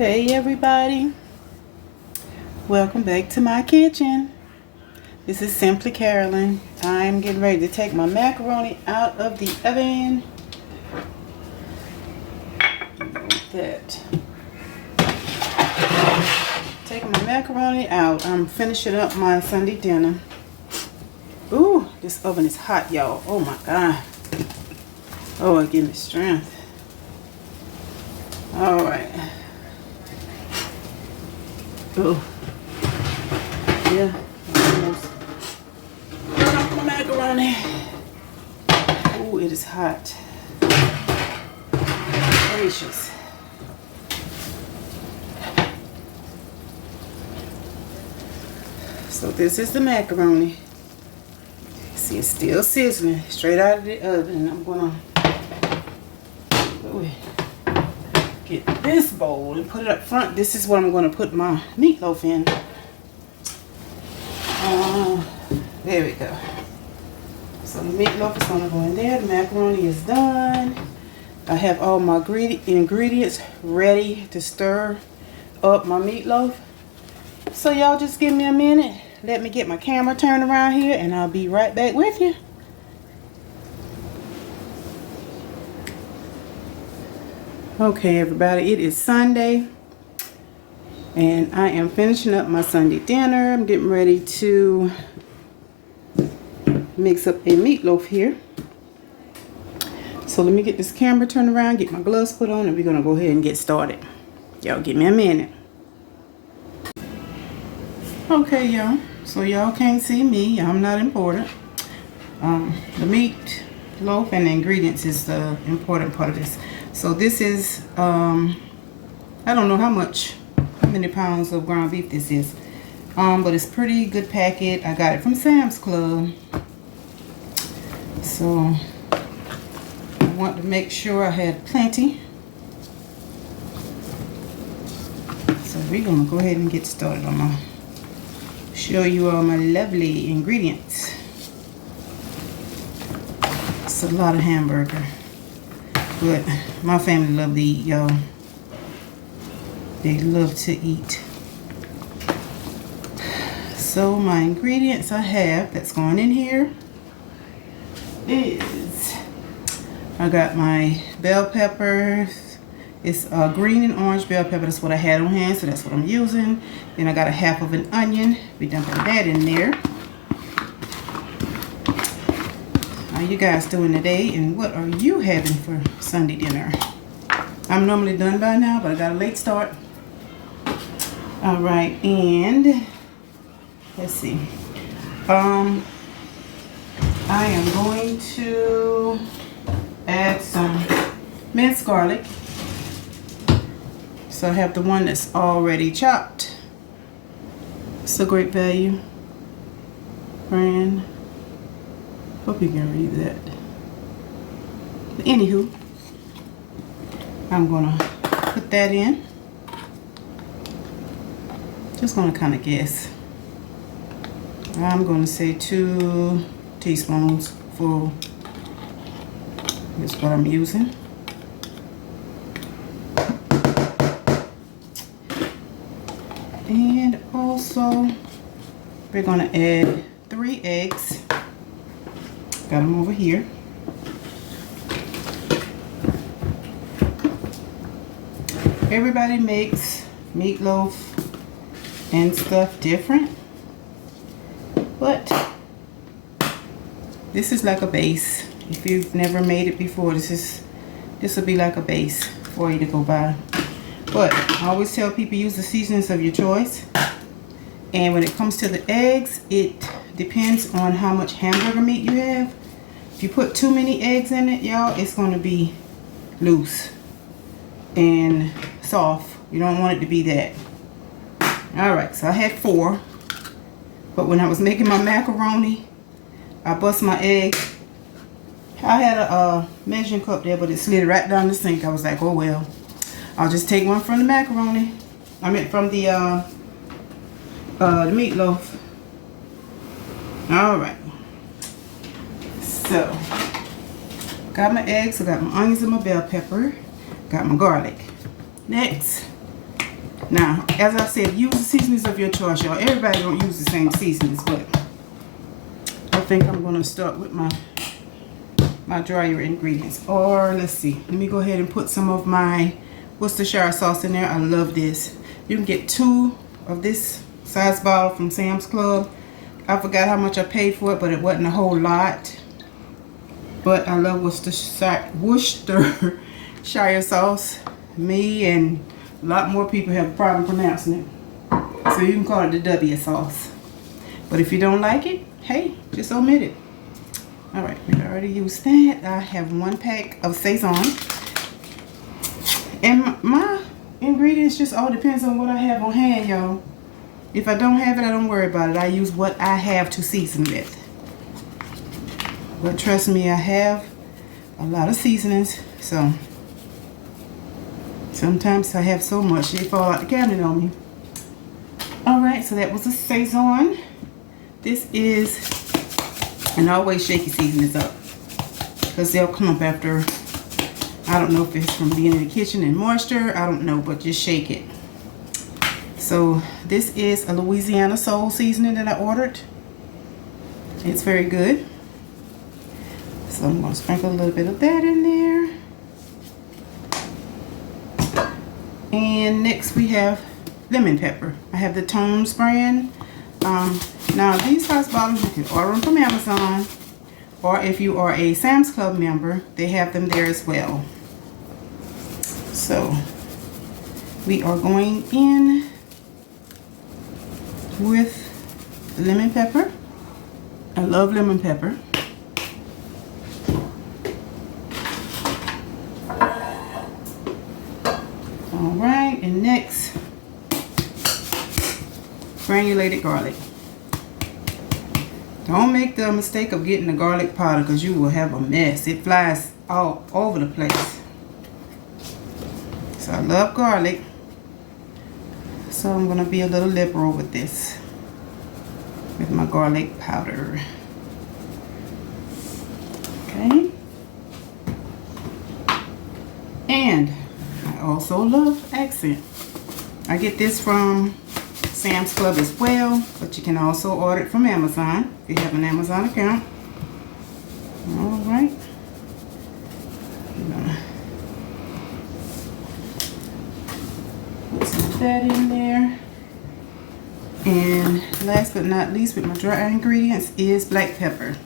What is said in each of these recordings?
Hey everybody, welcome back to my kitchen. This is Simply Carolyn. I'm getting ready to take my macaroni out of the oven. Taking my macaroni out. I'm finishing up my Sunday dinner. Ooh, this oven is hot, y'all. Oh my God. Oh, it gives me strength. All right. Oh, yeah, almost burn up my macaroni. Oh, it is hot. Gracious. So this is the macaroni. See, it's still sizzling straight out of the oven. I'm gonna get this bowl and put it up front. This is what I'm going to put my meatloaf in. There we go. So the meatloaf is going to go in there. The macaroni is done. I have all my ingredients ready to stir up my meatloaf. So y'all just give me a minute. Let me get my camera turned around here and I'll be right back with you. Okay everybody, it is Sunday and I am finishing up my Sunday dinner. I'm getting ready to mix up a meatloaf here. So let me get this camera turned around, get my gloves put on, and we're gonna go ahead and get started. Y'all give me a minute. Okay y'all, so y'all can't see me, I'm not important. The meatloaf and the ingredients is the important part of this. So this is, I don't know how many pounds of ground beef this is. But it's pretty good packet. I got it from Sam's Club. So I want to make sure I had plenty. So we're gonna go ahead and get started. I'm gonna show you all my lovely ingredients. It's a lot of hamburger. But my family love to eat, y'all. They love to eat. So my ingredients I have that's going in here is, I got my bell peppers. It's green and orange bell pepper. That's what I had on hand, so that's what I'm using. Then I got a half of an onion. We're dumping that in there. How you guys doing today, and what are you having for Sunday dinner? I'm normally done by now, but I got a late start. All right, and let's see. I am going to add some minced garlic. So I have the one that's already chopped. It's a great value brand. Hope you can read that. But anywho, I'm gonna put that in. Just gonna kind of guess. I'm gonna say 2 teaspoons full. That's what I'm using. And also, we're gonna add 3 eggs. Got them over here. Everybody makes meatloaf and stuff different, but this is like a base. If you've never made it before, this will be like a base for you to go by. But I always tell people, use the seasonings of your choice. And when it comes to the eggs, it depends on how much hamburger meat you have. If you put too many eggs in it, y'all, it's going to be loose and soft. You don't want it to be that. Alright, so I had 4. But when I was making my macaroni, I bust my egg. I had a measuring cup there, but it slid right down the sink. I was like, oh well. I'll just take one from the macaroni. I meant from the meatloaf. Alright. So, got my eggs, I got my onions and my bell pepper, got my garlic. Next, Now, as I said, use the seasonings of your choice, y'all. Everybody don't use the same seasonings, but I think I'm gonna start with my drier ingredients. Or let's see, let me go ahead and put some of my Worcestershire sauce in there. I love this. You can get 2 of this size bottle from Sam's Club. I forgot how much I paid for it, but it wasn't a whole lot. But I love Worcestershire sauce. Me and a lot more people have a problem pronouncing it. So you can call it the W sauce. But if you don't like it, hey, just omit it. Alright, we already used that. I have 1 pack of Saison. And my ingredients just all depends on what I have on hand, y'all. If I don't have it, I don't worry about it. I use what I have to season with. But trust me, I have a lot of seasonings, so sometimes I have so much they fall out the cabinet on me. Alright, so that was a Saison. This is, and always shake your seasonings up, because they'll clump after, I don't know if it's from being in the kitchen and moisture, I don't know, but just shake it. So this is a Louisiana Soul seasoning that I ordered. It's very good. So I'm going to sprinkle a little bit of that in there. And next we have lemon pepper. I have the Tones brand. Now these size bottles you can order them from Amazon, or if you are a Sam's Club member, they have them there as well. So we are going in with lemon pepper. I love lemon pepper. Alright, and next, granulated garlic. Don't make the mistake of getting the garlic powder, because you will have a mess. It flies all over the place. So I love garlic. So I'm going to be a little liberal with this, with my garlic powder. Okay. And I also love accent. I get this from Sam's Club as well, but you can also order it from Amazon if you have an Amazon account. Alright. Put some of that in there. And last but not least, with my dry ingredients, is black pepper.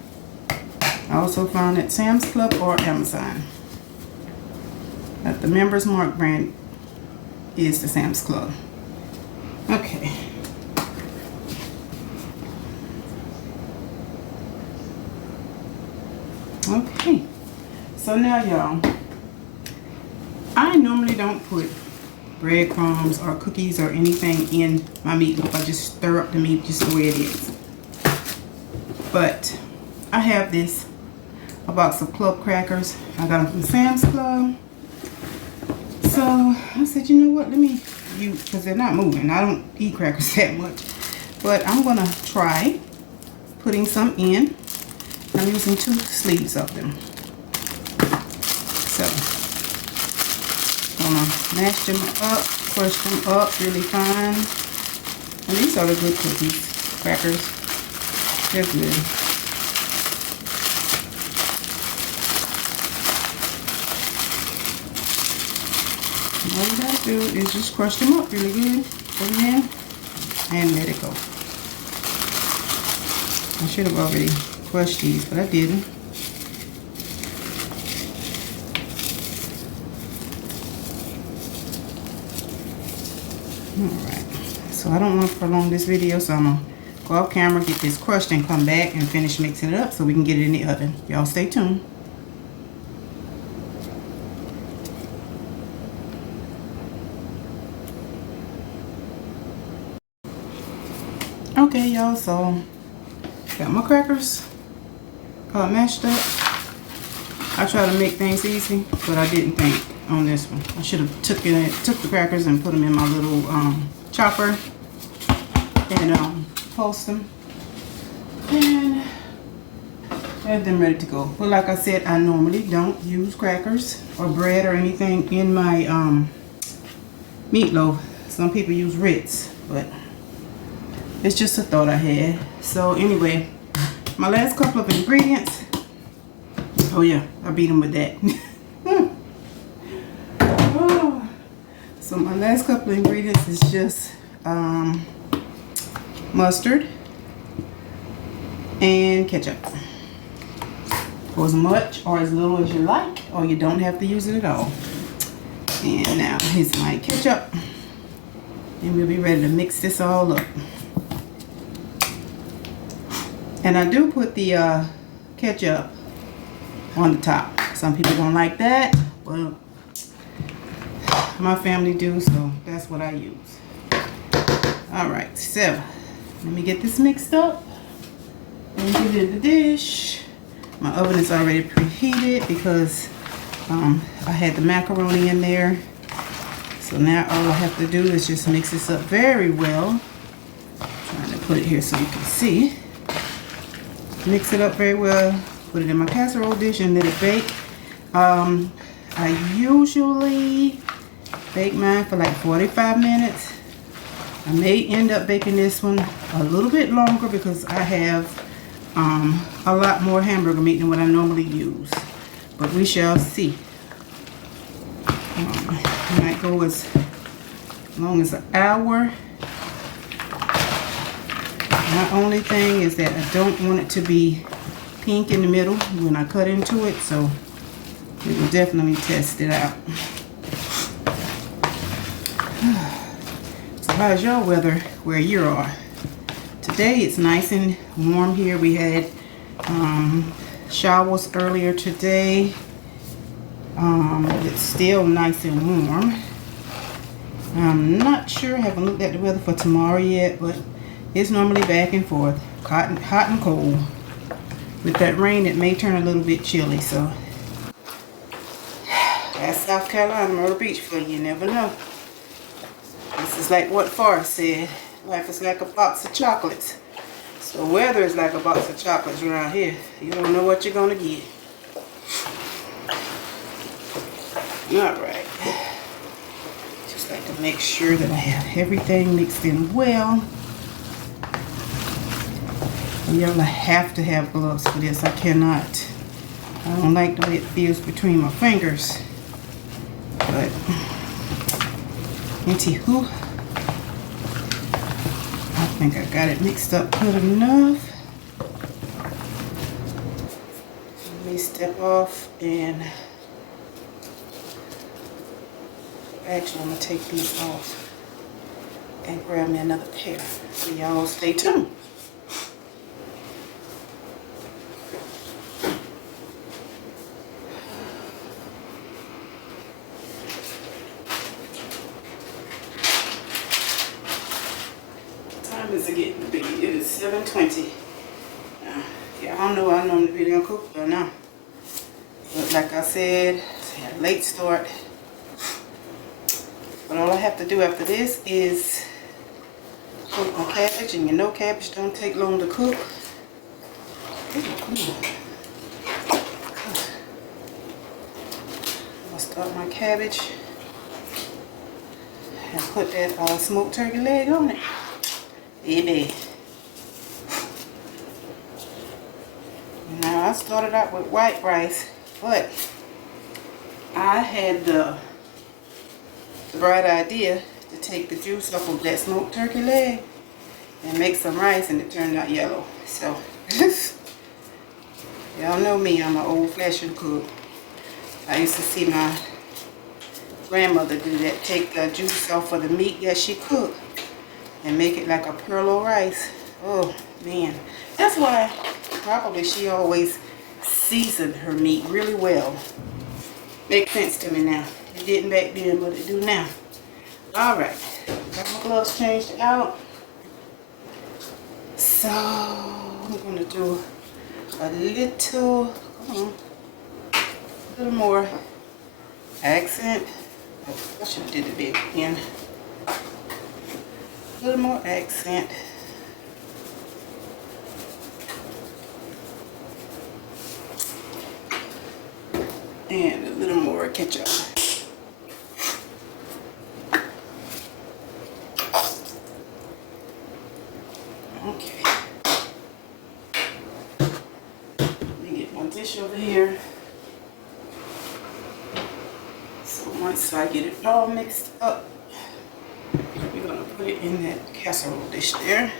I also found at Sam's Club or Amazon. But the Members Mark brand is the Sam's Club. Okay. Okay. So now, y'all, I normally don't put breadcrumbs or cookies or anything in my meatloaf. I just stir up the meat just the way it is. But I have this, a box of club crackers. I got them from Sam's Club. So I said, you know what, let me use, because they're not moving. I don't eat crackers that much. But I'm going to try putting some in. I'm using 2 sleeves of them. So I'm going to mash them up, crush them up really fine. And these are the good cookies, crackers. They're good. All you gotta do is just crush them up really good. Put them in and let it go. I should have already crushed these, but I didn't. Alright, so I don't want to prolong this video, so I'm going to go off camera, get this crushed, and come back and finish mixing it up so we can get it in the oven. Y'all stay tuned. Okay, y'all, so got my crackers mashed up. I try to make things easy, but I didn't think on this one. I should have took the crackers and put them in my little chopper and pulsed them and had them ready to go. But like I said, I normally don't use crackers or bread or anything in my meatloaf. Some people use Ritz, but it's just a thought I had. So anyway, my last couple of ingredients. Oh yeah, I beat them with that. Oh. So my last couple of ingredients is just mustard and ketchup. For as much or as little as you like, or you don't have to use it at all. And now here's my ketchup. And we'll be ready to mix this all up. And I do put the ketchup on the top. Some people don't like that. Well, my family do, so that's what I use. Alright, so let me get this mixed up and get it in the dish. My oven is already preheated because I had the macaroni in there. So now all I have to do is just mix this up very well. I'm trying to put it here so you can see. Mix it up very well. Put it in my casserole dish and let it bake. I usually bake mine for like 45 minutes. I may end up baking this one a little bit longer because I have a lot more hamburger meat than what I normally use. But we shall see. I might go as long as an hour. My only thing is that I don't want it to be pink in the middle when I cut into it, so we will definitely test it out. So how's your weather where you are? Today it's nice and warm here. We had showers earlier today. It's still nice and warm. I'm not sure, I haven't looked at the weather for tomorrow yet, but it's normally back and forth, hot and cold. With that rain, it may turn a little bit chilly, so. That's South Carolina, Myrtle Beach for you, never know. This is like what Forrest said, life is like a box of chocolates. So weather is like a box of chocolates around here. You don't know what you're gonna get. Alright. Just like to make sure that I have everything mixed in well. Y'all have to have gloves for this. I cannot. I don't like the way it feels between my fingers. But, anywho, I think I got it mixed up good enough. Let me step off and actually I'm going to take these off and grab me another pair. So y'all stay tuned. Is it getting to be? It is 7:20. Yeah, I don't know. I normally be done cook by now. But like I said, I had a late start. But all I have to do after this is cook my cabbage, and you know cabbage don't take long to cook. Ooh, come on. I'll start my cabbage and put that smoked turkey leg on it. Baby. Now I started out with white rice, but I had the bright idea to take the juice off of that smoked turkey leg and make some rice, and it turned out yellow. So y'all know me, I'm an old-fashioned cook. I used to see my grandmother do that, take the juice off of the meat that she cooked and make it like a perlo rice. Oh man, that's why probably she always seasoned her meat really well. Makes sense to me now. It didn't back then, but it do now. All right, got my gloves changed out. So I'm gonna do a little, a little more accent. I should have did the big again. A little more accent. And a little more ketchup. Okay. Let me get my dish over here. So once I get it all mixed up, we're gonna put it in that casserole dish there.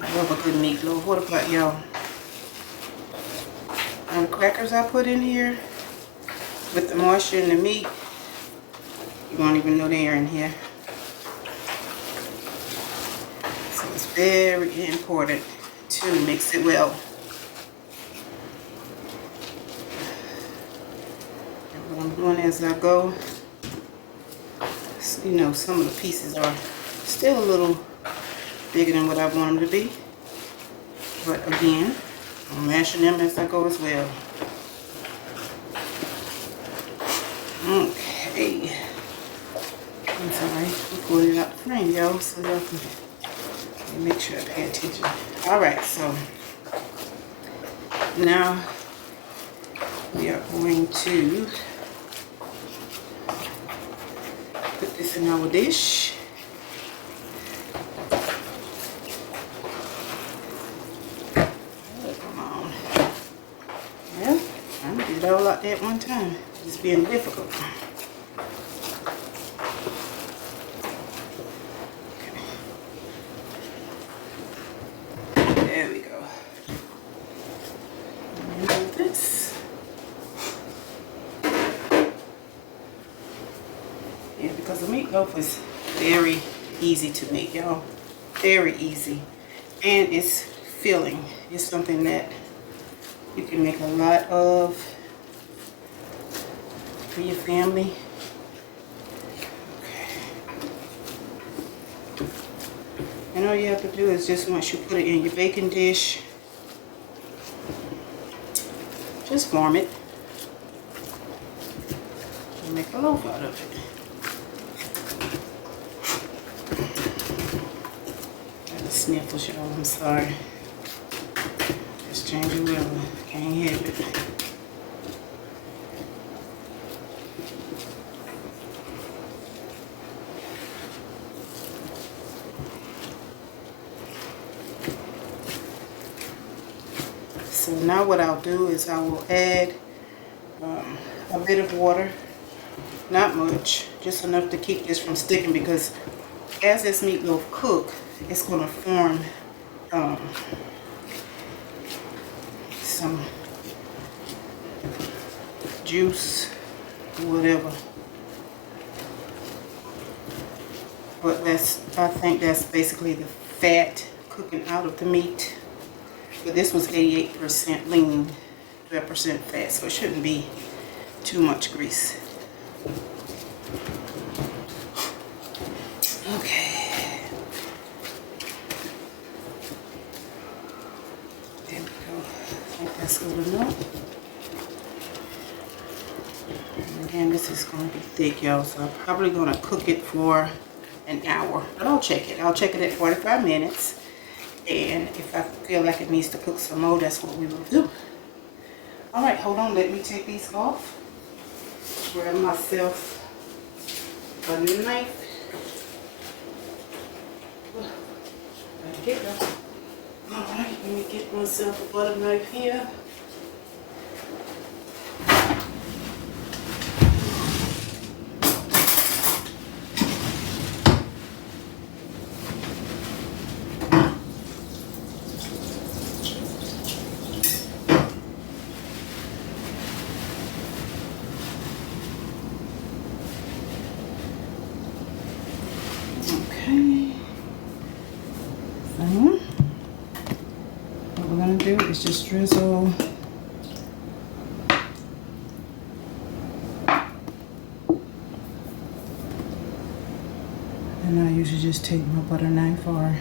I love a good meatloaf. What about y'all? And the crackers I put in here with the moisture in the meat, you won't even know they're in here. So it's very important to mix it well. And what I'm doing as I go, you know, some of the pieces are still a little bigger than what I want them to be. But again, I'm mashing them as I go as well. Okay. I'm sorry, I'm pulling it out the frame, y'all, so y'all can make sure I pay attention. Alright, so now we are going to put this in our dish. All out there at one time. It's being difficult. Okay. There we go. And do this. Yeah, because the meatloaf is very easy to make, y'all. Very easy. And it's filling. It's something that you can make a lot of for your family. Okay. And all you have to do is just once you put it in your baking dish, just form it and make a loaf out of it. Got the sniffles, y'all. I'm sorry. Just changing weather. Can't help it. So now what I'll do is I will add a bit of water, not much, just enough to keep this from sticking, because as this meatloaf cooks, it's going to form some juice, whatever. But I think that's basically the fat cooking out of the meat. But this was 88% lean, 12% fat, so it shouldn't be too much grease. Okay. There we go. I think that's good enough. And again, this is going to be thick, y'all, so I'm probably going to cook it for an hour. But I'll check it. I'll check it at 45 minutes. And if I feel like it needs to cook some more, that's what we will do. Alright, hold on. Let me take these off. Grab myself a new knife. Alright, let me get myself a butter knife here. Is just drizzle and I usually just take my butter knife or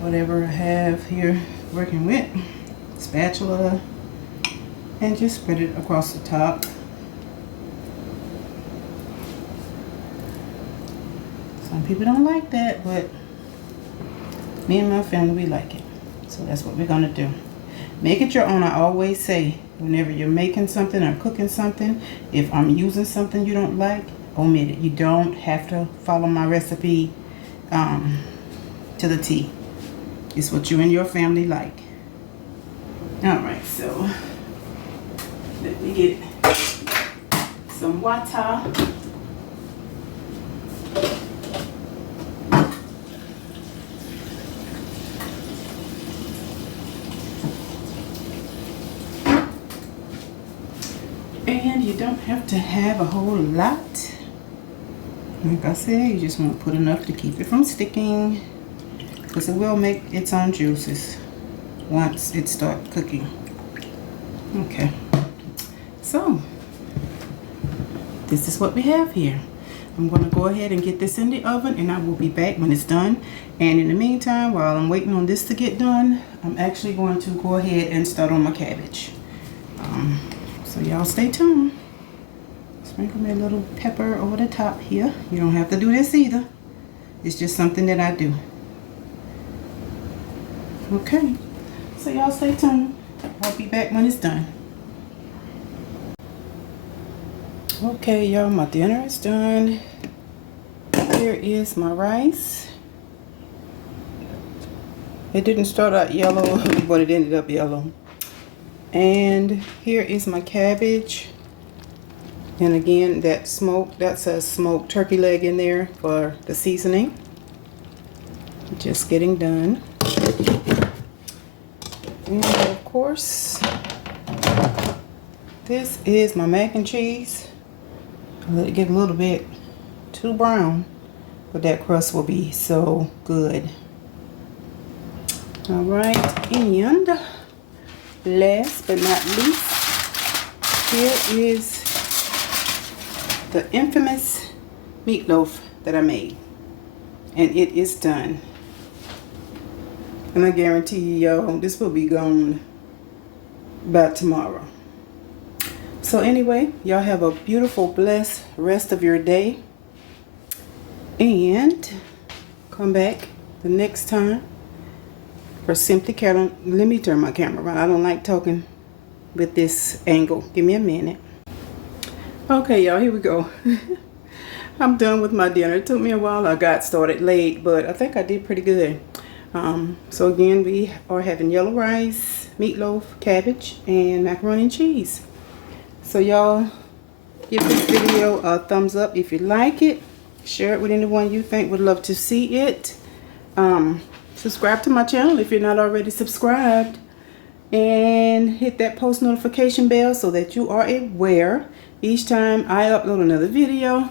whatever I have here working with, spatula, and just spread it across the top. Some people don't like that, but me and my family, we like it. So that's what we're gonna do. Make it your own. I always say, whenever you're making something or cooking something, if I'm using something you don't like, omit it. You don't have to follow my recipe to the T. It's what you and your family like. Alright, so let me get some water. And you don't have to have a whole lot. Like I said, you just want to put enough to keep it from sticking, because it will make its own juices once it starts cooking. Okay, so this is what we have here. I'm going to go ahead and get this in the oven, and I will be back when it's done. And in the meantime, while I'm waiting on this to get done, I'm actually going to go ahead and start on my cabbage. So y'all stay tuned. Sprinkle me a little pepper over the top here. You don't have to do this either. It's just something that I do. Okay, so y'all stay tuned. I'll be back when it's done. Okay, y'all, my dinner is done. Here is my rice. It didn't start out yellow, but it ended up yellow. And here is my cabbage. And again, that's a smoked turkey leg in there for the seasoning. Just getting done. And of course, this is my mac and cheese. I'll let it get a little bit too brown, but that crust will be so good. All right, and last but not least, here is the infamous meatloaf that I made, and it is done. And I guarantee you, y'all, this will be gone by tomorrow. So anyway, y'all have a beautiful, blessed rest of your day, and come back the next time for Simply Carolyn. Let me turn my camera around. I don't like talking with this angle. Give me a minute. Okay, y'all, here we go. I'm done with my dinner. It took me a while. I got started late, but I think I did pretty good. So again, we are having yellow rice, meatloaf, cabbage, and macaroni and cheese. So y'all, give this video a thumbs up if you like it. Share it with anyone you think would love to see it. Subscribe to my channel if you're not already subscribed, and hit that post notification bell so that you are aware each time I upload another video.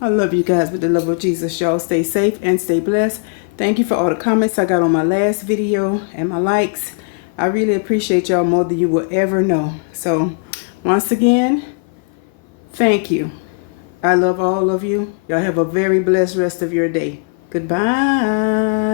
I love you guys with the love of Jesus. Y'all stay safe and stay blessed. Thank you for all the comments I got on my last video and my likes. I really appreciate y'all more than you will ever know. So once again, thank you. I love all of you. Y'all have a very blessed rest of your day. Goodbye.